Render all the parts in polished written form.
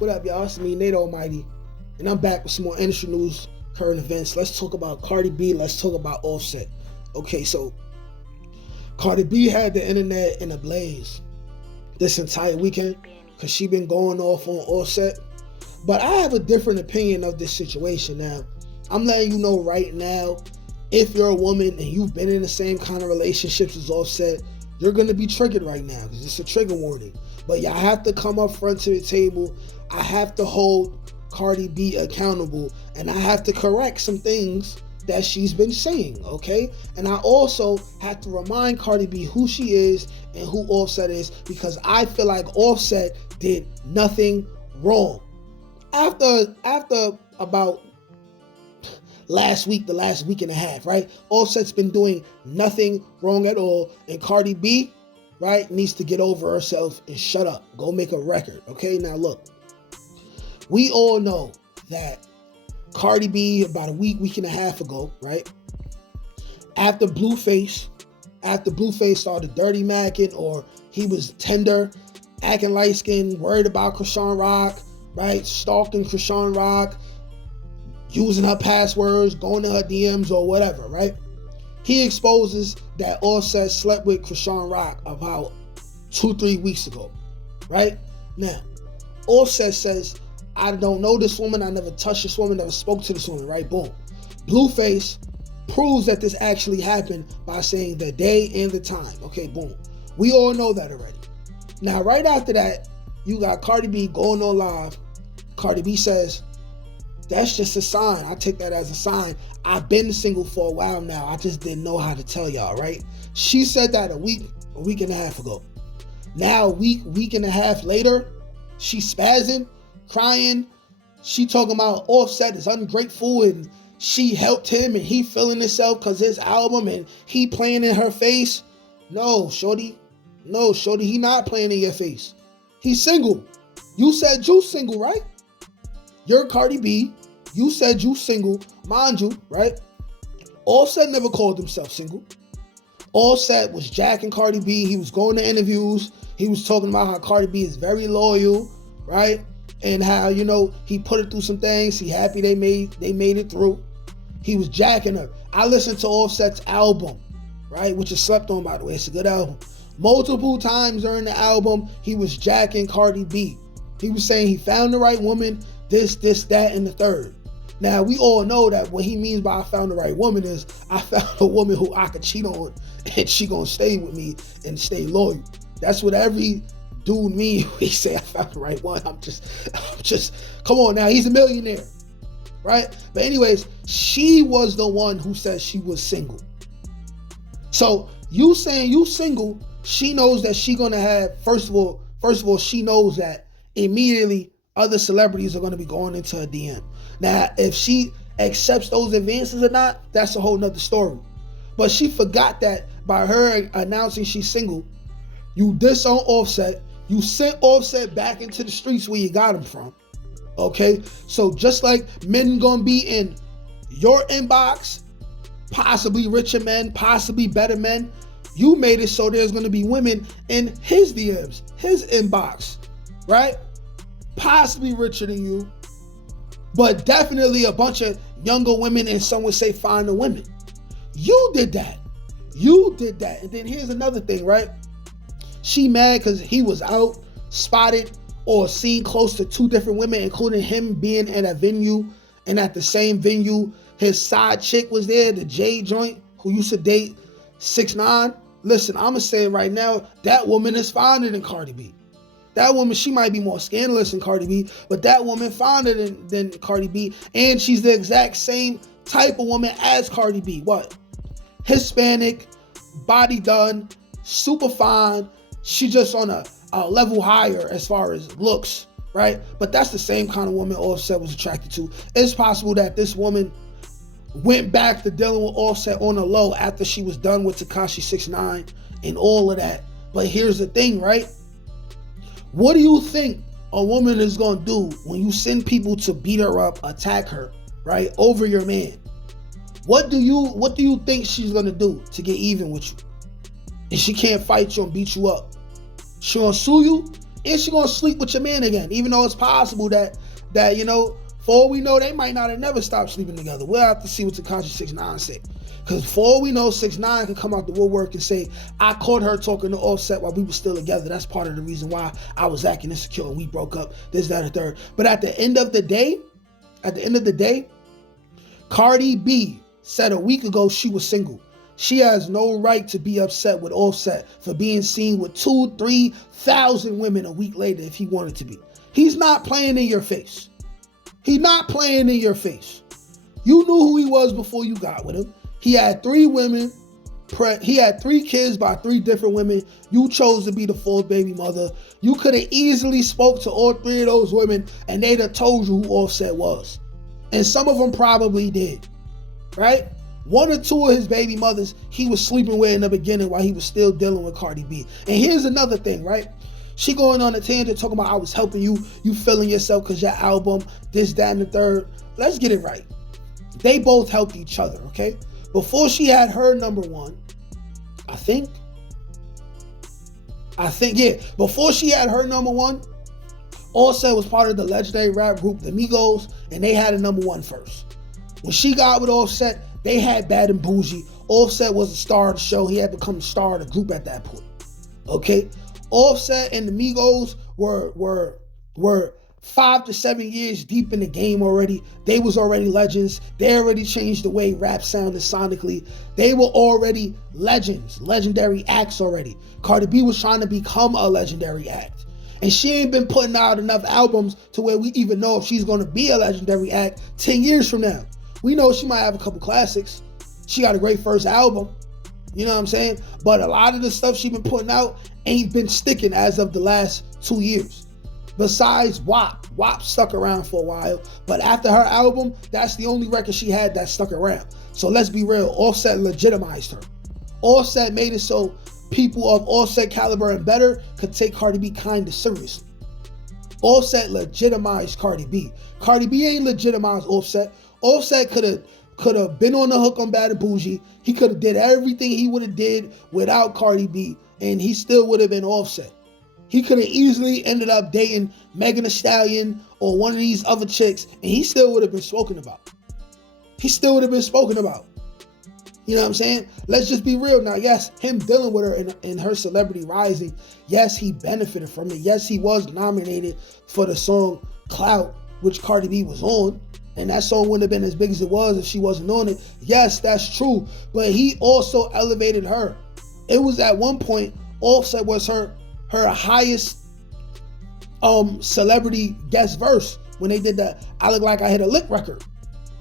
What up, y'all? It's me, Nate Almighty, and I'm back with some more industry news, current events. Let's talk about Cardi B. Let's talk about Offset. Okay, so Cardi B had the internet in a blaze this entire weekend because she been going off on Offset. But I have a different opinion of this situation now. I'm letting you know right now, if you're a woman and you've been in the same kind of relationships as Offset, you're going to be triggered right now because it's a trigger warning. But y'all have to come up front to the table. I have to hold Cardi B accountable, and I have to correct some things that she's been saying, okay? And I also have to remind Cardi B who she is and who Offset is, because I feel like Offset did nothing wrong. After about last week, the last week and a half, right? Offset's been doing nothing wrong at all, and Cardi B, right, needs to get over herself and shut up. Go make a record, okay? Now look, we all know that Cardi B, about a week and a half ago, right, after Blueface started dirty macking, or he was tender, acting light-skinned, worried about Krishan Rock, right, stalking Krishan Rock, using her passwords, going to her DMs or whatever, right? He exposes that Offset slept with Krishan Rock about 2-3 weeks ago, right? Now, Offset says, I don't know this woman, I never touched this woman, never spoke to this woman, right? Boom. Blueface proves that this actually happened by saying the day and the time. Okay, boom. We all know that already. Now, right after that, you got Cardi B going on live. Cardi B says, that's just a sign. I take that as a sign. I've been single for a while now. I just didn't know how to tell y'all, right? She said that a week and a half ago. Now, week and a half later, she's spazzing, crying. She talking about Offset is ungrateful and she helped him and he feeling himself because his album and he playing in her face. No, shorty, he not playing in your face. He's single. You said you single, right? You're Cardi B. You said you single, mind you, right? Offset never called himself single. Offset was jacking Cardi B. He was going to interviews. He was talking about how Cardi B is very loyal, right? And how, you know, he put her through some things. He happy they made it through. He was jacking her. I listened to Offset's album, right? Which is slept on, by the way. It's a good album. Multiple times during the album, he was jacking Cardi B. He was saying he found the right woman, this, that, and the third. Now, we all know that what he means by I found the right woman is I found a woman who I could cheat on and she gonna stay with me and stay loyal. That's what every dude means when he say I found the right one. I'm just, come on now, he's a millionaire, right? But anyways, she was the one who said she was single. So you saying you single, she knows that she gonna have, first of all, she knows that immediately other celebrities are gonna be going into her DM. Now, if she accepts those advances or not, that's a whole nother story. But she forgot that by her announcing she's single, you disown Offset, you sent Offset back into the streets where you got him from. Okay? So just like men gonna be in your inbox, possibly richer men, possibly better men, you made it so there's gonna be women in his DMs, his inbox, right? Possibly richer than you, but definitely a bunch of younger women, and some would say finer women. You did that. And then here's another thing, right? She mad because he was out, spotted, or seen close to 2 different women, including him being at a venue, and at the same venue, his side chick was there, the J joint, who used to date 6ix9ine. Listen, I'm going to say it right now, that woman is finer than Cardi B. That woman, she might be more scandalous than Cardi B, but that woman finer than Cardi B, and she's the exact same type of woman as Cardi B. What? Hispanic, body done, super fine. She just on a level higher as far as looks, right? But that's the same kind of woman Offset was attracted to. It's possible that this woman went back to dealing with Offset on the low after she was done with Tekashi 6ix9ine and all of that. But here's the thing, right? What do you think a woman is going to do when you send people to beat her up, attack her, right, over your man? What do you think she's going to do to get even with you? And she can't fight you and beat you up. She gonna sue you? Is she gonna sleep with your man again? Even though it's possible that for all we know, they might not have never stopped sleeping together. We'll have to see what Tekashi 6ix9ine say. Because for all we know, 6ix9ine can come out the woodwork and say, I caught her talking to Offset while we were still together. That's part of the reason why I was acting insecure and we broke up, this, that, and third. But at the end of the day, Cardi B said a week ago she was single. She has no right to be upset with Offset for being seen with 2,000-3,000 women a week later if he wanted to be. He's not playing in your face. He's not playing in your face. You knew who he was before you got with him. He had 3 women. He had 3 kids by 3 different women. You chose to be the 4th baby mother. You could have easily spoke to all 3 of those women and they'd have told you who Offset was. And some of them probably did, right? 1 or 2 of his baby mothers he was sleeping with in the beginning while he was still dealing with Cardi B. And here's another thing, right? She going on a tangent talking about I was helping you feeling yourself because your album, this, that, and the third. Let's get it right. They both helped each other, okay? Before she had her number one, before she had her number one, Offset was part of the legendary rap group The Migos, and they had a number one first. When she got with Offset, they had Bad and Bougie. Offset was the star of the show. He had become the star of the group at that point. Okay? Offset and the Migos were 5 to 7 years deep in the game already. They was already legends. They already changed the way rap sounded sonically. They were already legends, legendary acts already. Cardi B was trying to become a legendary act. And she ain't been putting out enough albums to where we even know if she's going to be a legendary act 10 years from now. We know she might have a couple classics. She got a great first album. You know what I'm saying? But a lot of the stuff she's been putting out ain't been sticking as of the last 2 years. Besides WAP. WAP stuck around for a while. But after her album, that's the only record she had that stuck around. So let's be real. Offset legitimized her. Offset made it so people of Offset caliber and better could take Cardi B kind of seriously. Offset legitimized Cardi B. Cardi B ain't legitimized Offset. Offset could have been on the hook on Bad and Bougie. He could have did everything he would have did without Cardi B, and he still would have been Offset. He could have easily ended up dating Megan Thee Stallion or one of these other chicks, and he still would have been spoken about. He still would have been spoken about. You know what I'm saying? Let's just be real now. Yes, him dealing with her in her celebrity rising, yes, he benefited from it. Yes, he was nominated for the song Clout, which Cardi B was on. And that song wouldn't have been as big as it was if she wasn't on it. Yes, that's true. But he also elevated her. It was at one point, Offset was her highest celebrity guest verse when they did the I Look Like I Hit a Lick record.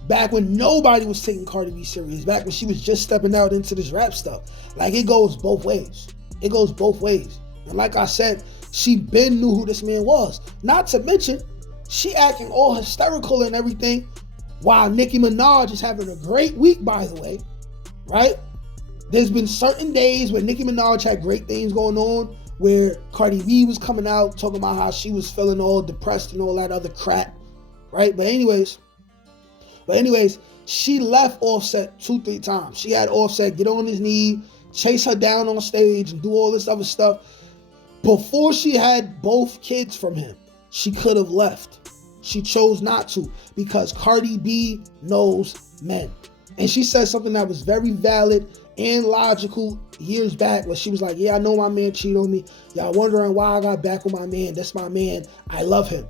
Back when nobody was taking Cardi B serious. Back when she was just stepping out into this rap stuff. Like, it goes both ways. It goes both ways. And like I said, she been knew who this man was. Not to mention, she acting all hysterical and everything while Nicki Minaj is having a great week, by the way, right? There's been certain days where Nicki Minaj had great things going on, where Cardi B was coming out talking about how she was feeling all depressed and all that other crap, right? But anyways, she left Offset 2-3 times. She had Offset get on his knee, chase her down on stage, and do all this other stuff. Before she had both kids from him, she could have left. She chose not to because Cardi B knows men. And she said something that was very valid and logical years back where she was like, yeah, I know my man cheated on me. Y'all wondering why I got back with my man. That's my man. I love him.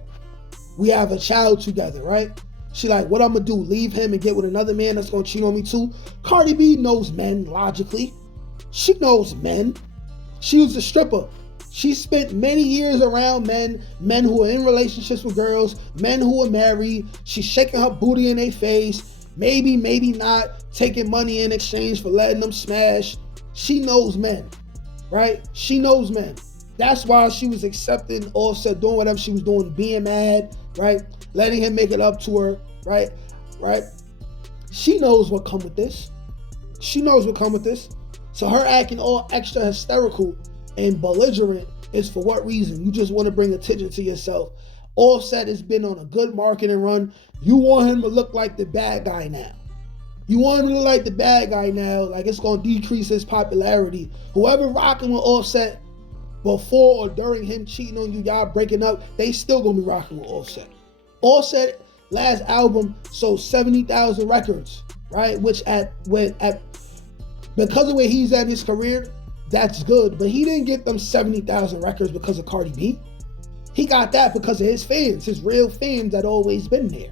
We have a child together, right? She like, what I'm going to do? Leave him and get with another man that's going to cheat on me too? Cardi B knows men logically. She knows men. She was a stripper. She spent many years around men who are in relationships with girls, men who are married. She's shaking her booty in their face. Maybe not taking money in exchange for letting them smash. She knows men, right? She knows men. That's why she was accepting Offset, doing whatever she was doing, being mad, right? Letting him make it up to her, right? She knows what come with this. She knows what come with this. So her acting all extra hysterical and belligerent is for what reason? You just want to bring attention to yourself. Offset has been on a good marketing run. You want him to look like the bad guy now. You want him to look like the bad guy now, like it's going to decrease his popularity. Whoever rocking with Offset, before or during him cheating on you, y'all breaking up, they still gonna be rocking with Offset. Offset last album sold 70,000 records, right? Which because of where he's at in his career, that's good. But he didn't get them 70,000 records because of Cardi B. He got that because of his fans, his real fans that always been there.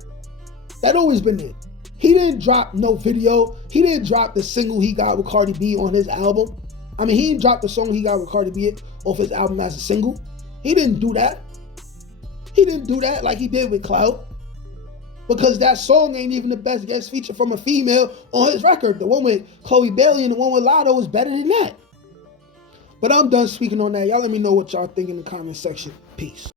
That always been there. He didn't drop no video. He didn't drop the single he got with Cardi B on his album. I mean, he didn't drop the song he got with Cardi B off his album as a single. He didn't do that. He didn't do that like he did with Clout. Because that song ain't even the best guest feature from a female on his record. The one with Chloe Bailey and the one with Lotto was better than that. But I'm done speaking on that. Y'all let me know what y'all think in the comment section. Peace.